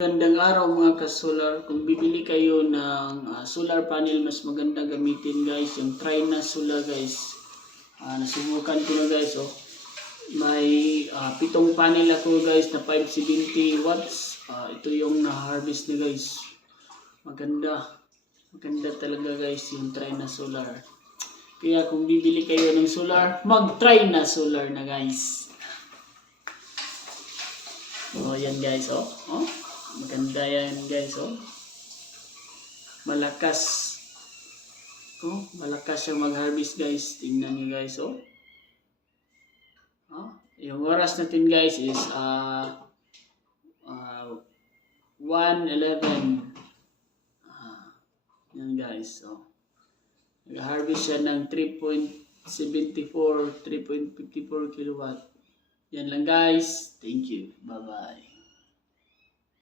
Magandang araw mga ka-solar. Kung bibili kayo ng solar panel, mas maganda gamitin guys yung Trina Solar guys. Nasubukan ko na guys. Oh. May 7 panel ako guys na 570 watts. Ito yung na-harvest na guys. Maganda. Maganda talaga guys yung Trina Solar. Kaya kung bibili kayo ng solar, mag-Trina Solar na guys. Oh, yan guys. Oh. Maganda yan guys, oh. Malakas. Oh, malakas siyang mag-harvest guys. Tingnan niyo guys, oh. Yung oras natin guys is 1:11. Yan guys, oh. Nag-harvest siya ng 3.54 kilowatt. Yan lang guys. Thank you. Bye-bye.